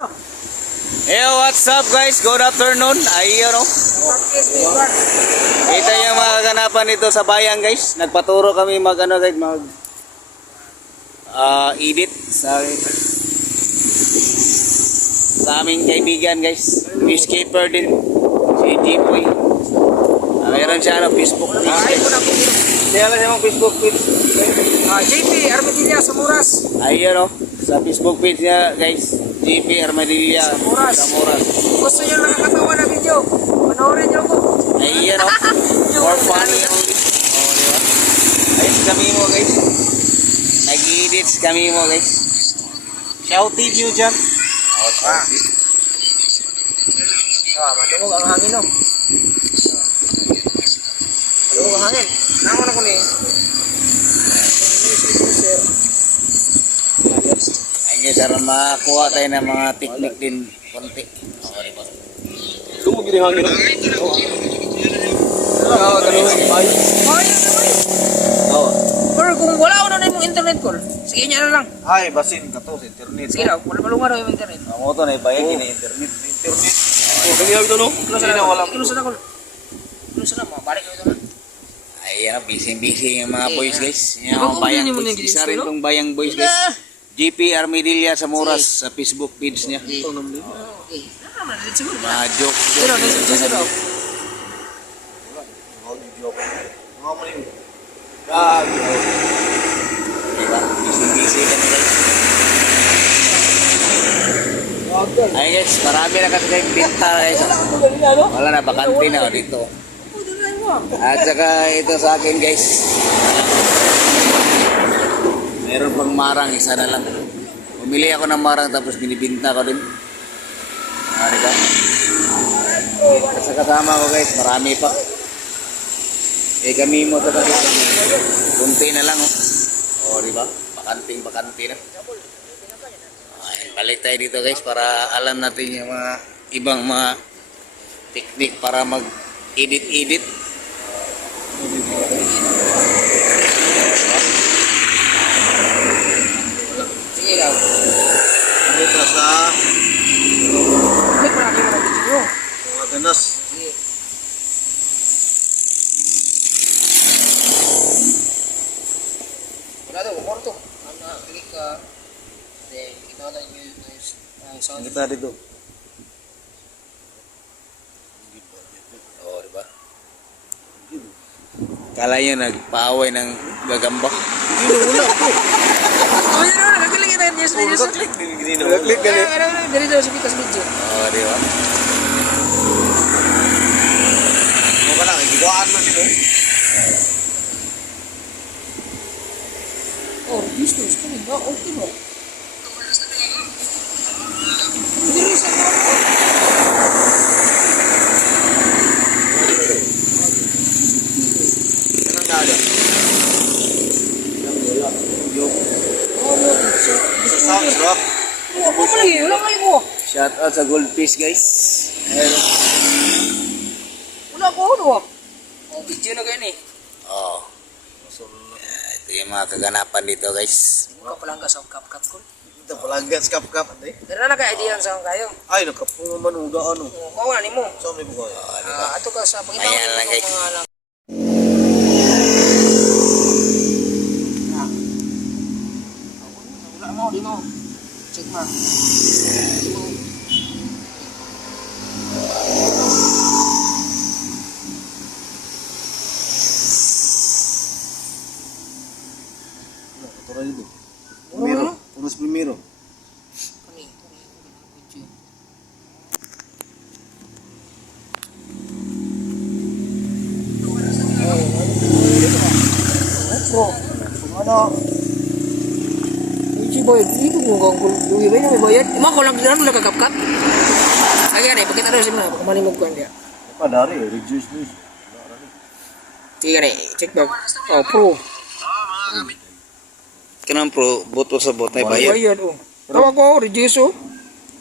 Hey, what's up guys? Good afternoon. Ayun oh. Ito yung mga kaganapan dito sa bayan guys. Nagpaturo kami mag edit sa aming kaibigan guys. Peacekeeper din. Si Jipoy. Mayroon siya Facebook page. Kaya lang siya Facebook page. JP Armadilla sa Muras. Ayun oh. Sa Facebook page niya guys. JP Armadilla Sa Muras. Gusto nyo nakakatawa na video, panoorin nyo ko. Ayun oh. For funny only. Oh, di ba? Ayos kami mo guys. Nag-edits kami mo guys. Shouted nyo dyan. Oh, shouted. Matungog ang hangin no. Matungog ang hangin. Nangon ako ni. Ayun guys, aron makakuha tayo ng mga technique din. Konti. Oh, di ba? Lumog yung hangin. Oh. Pero kung wala ako na yung internet call, sige niya na lang. Ay, basin ka to sa internet. Sige na, wala malunga na yung internet. Ang moto na ibayag na internet. Internet. Oh, kanya ito no? Close na wala. Close na call. Close na, mabalik ko ito na. Ayan, busy yung mga boys guys. Di Yung ba mga kung bayang hindi mo boys. nang Isa ginisip, rin no? tong bayang boys guys. JP Armadilla sa Muras sa Facebook page niya. Okay. Naman, let's go. Mga joke. Pero, nasa daw. Mga mo yun. Gagi. Diba? Busy kami guys. Ay guys, marami na kasi kayong pinta guys. Wala na, bakante na oh, dito. At saka ito sa akin guys. Meron pang marang, isa na lang. Umili ako ng marang tapos binibinta ko din. Ano ka? At sa kasama ko guys, marami pa. Eh kami mo ito kasi. Kunti na lang oh. O diba? Bakante na. Ay, balik tayo dito guys para alam natin yung mga ibang mga technique para mag-edit. Sige daw. Dito sa Click mo na kayo mga video. mga ganas. Sige. Wala daw, kumoro to. Click ka. Then, kita ka yung sound. Kita dito. O diba? Kala nyo nagpaaway ng gagamba. Oh, yun na, nagkakaling yun. Yes, yes. Click ganit. Dari daw sa Pitas Video. O diba? Mo ba lang gigawaan na dito. Oh, distance kami ba? Okay ba? Hindi sa Kanang dalo. Sa sounds rock. Ako pa lagi, wala kayo mo. Shout out sa Goldfish guys. Meron. Wala ko, ano ah? Oh, video na kayo ni. Oh. Ito yung mga kaganapan dito guys. Ikaw palang ka sa CapCut ko. Ito palanggas kap-kap. Pero na ka-idea sa kayo. Ay, nakapungan uga ano. Kung wala ni mo. Saan may buhay? Ato ka sa pagkita Ayan lang, guys. mga lang. Wala mo, di mo. Check mo. Ito rin dito. Primero. Puros primero. Kani, video. Bro, ano? Ichi boy, dito ko kung duwi ba niya may bayad? Ima ko lang dito lang kakapkat. Agad eh, pakita rin siya na, malimog ko dia. Apa dari reduce this. Sige na, check back. Oh, pro. Kanang pro, boto sa bot ay bayad. Bayad oh. Tawag ko, reduce oh.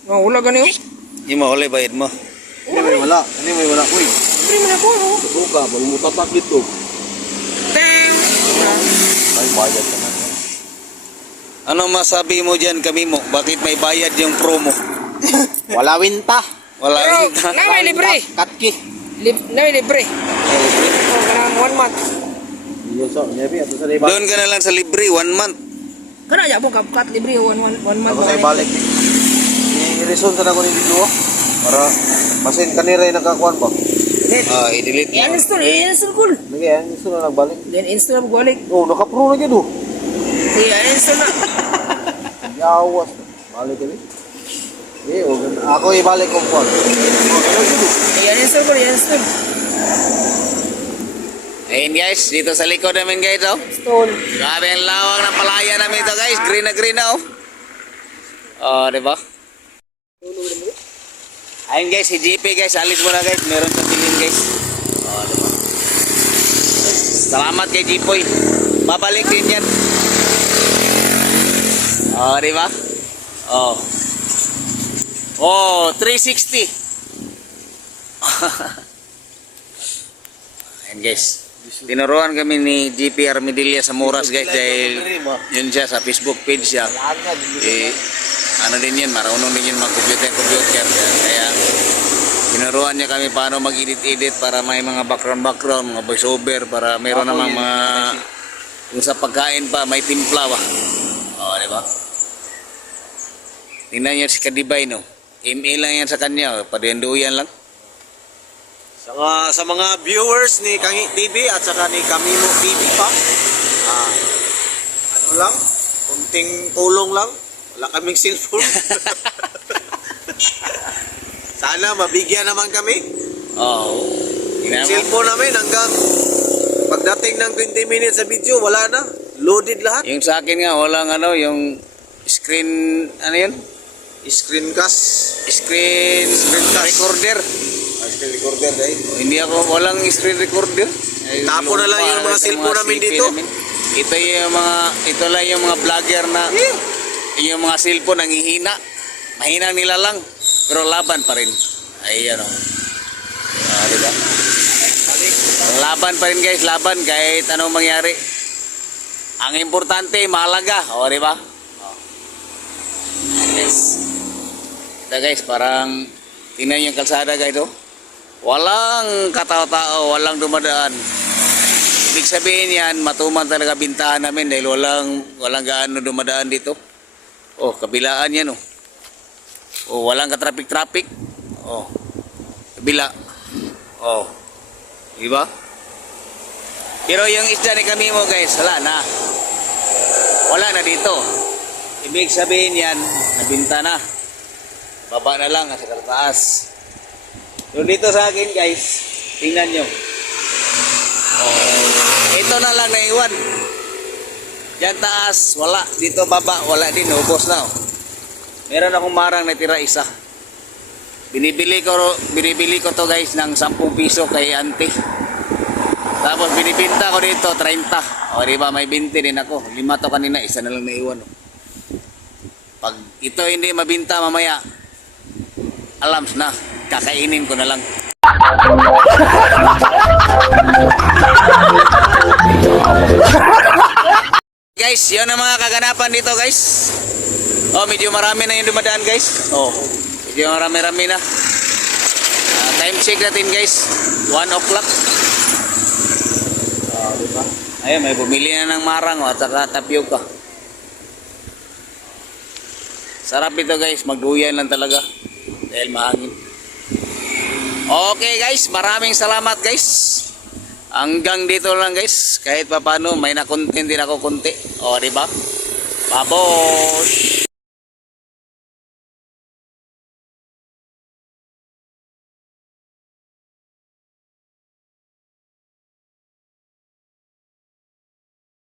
No, wala gani oh. Hindi mo ulit bayad mo. Ini may wala. Ini may wala. Uy. Pre man ako oh. Buka, magmutatak dito. Damn. Ay, bayad ka na. Anong masabi mo dyan kami mo? Bakit may bayad yung promo? Wala winta. Wala Pero, winta. na may libre. Katki. Na may libre. Oh, kanang 1 month. Iyo so, nyabi ato sa ibalik. Doon ka na lang sa libre, 1 month. Kana ya mo kapkat libre 1 month. Ako sa ibalik. I-resume sa ako ni video para masin kanira yung nakakuan ba. Oh, i-delete mo. I-install cool. Lagi yan, gusto na nagbalik. Then install mo balik. Oh, naka-pro na yan oh. Kaya install na. Yawas. Balik kami. Eh, ako ibalik ko po. I-install ko, i-install. Ayun guys, dito sa likod namin guys, oh. Install. Grabe ang lawak ng palaya namin ito guys. Green na oh. Oh, di ba? Ayun guys, si GP guys, alis mo na guys. Meron sa tingin guys. Oh, di ba? Salamat kay Jipoy. Babalik din yan. Oh, di ba? Oh. Oh, 360. Ayun guys. Tinuruan kami ni GP Armidilla sa Muras guys dahil yun siya sa Facebook page siya. Eh, ano din yan, marunong din yun mag-computer. Kaya tinuruan niya kami paano mag-edit para may mga background, mga voiceover para meron namang mga kung sa pagkain pa, may timpla ba. O, di ba? Tingnan niyo si Kadibay, no? Email lang yan sa kanya, padianduyan lang. Sa mga viewers ni Kangi TV at saka ni Camino TV pa. Ano lang? Kunting tulong lang. Wala kaming cellphone. Sana mabigyan naman kami. Oo. Yung cellphone namin hanggang pagdating ng 20 minutes sa video, wala na. Loaded lahat. Yung sa akin nga, walang ano, yung screen, ano yun? Screencast. Screen recorder. Screen recorder dahil. Hindi ako, walang screen recorder. Ay, Tapo na lang yung mga sa cellphone namin CP dito. Ito lang yung mga vlogger na, yung mga cellphone nanghihina. Mahina nila lang, pero laban pa rin. Ayan o. Diba? Laban pa rin guys, laban kahit anong mangyari. Ang importante, mahalaga. O, diba? Yes. Ito guys, parang tingnan yung kalsada guys, oh. Walang katao-tao, walang dumadaan. Ibig sabihin yan, matuman talaga bintahan namin dahil walang gaano dumadaan dito. Oh, kabilaan yan, oh. Oh, walang ka-traffic. Oh. Kabila. Oh. Diba? Pero yung isda ni kami mo guys, wala na. Wala na dito. Ibig sabihin yan, nabinta na. Baba na lang sa taas. So dito sa akin guys, tingnan nyo. Oh, ito na lang naiwan. Diyan taas, wala. Dito baba, wala din. Ubos na. Oh. Meron akong marang natira isa. Binibili ko to guys ng 10 piso kay auntie. Tapos binibinta ko dito 30. O diba may 20 din ako. 5 to kanina, isa na lang naiwan. Oh. Pag ito hindi mabinta mamaya, alams na, kakainin ko na lang. Guys, yun ang mga kaganapan dito guys. Oh, medyo marami na yung dumadaan guys. Oh, medyo marami na. Time check natin guys, 1 o'clock. Oh, diba? Ayun, may bumili na ng marang at saka tapioca. Sarap ito guys, magduyan lang talaga dahil mahangin. Okay guys, maraming salamat guys. Hanggang dito lang guys, kahit pa paano may na-content din ako konti. O, diba? Babosh!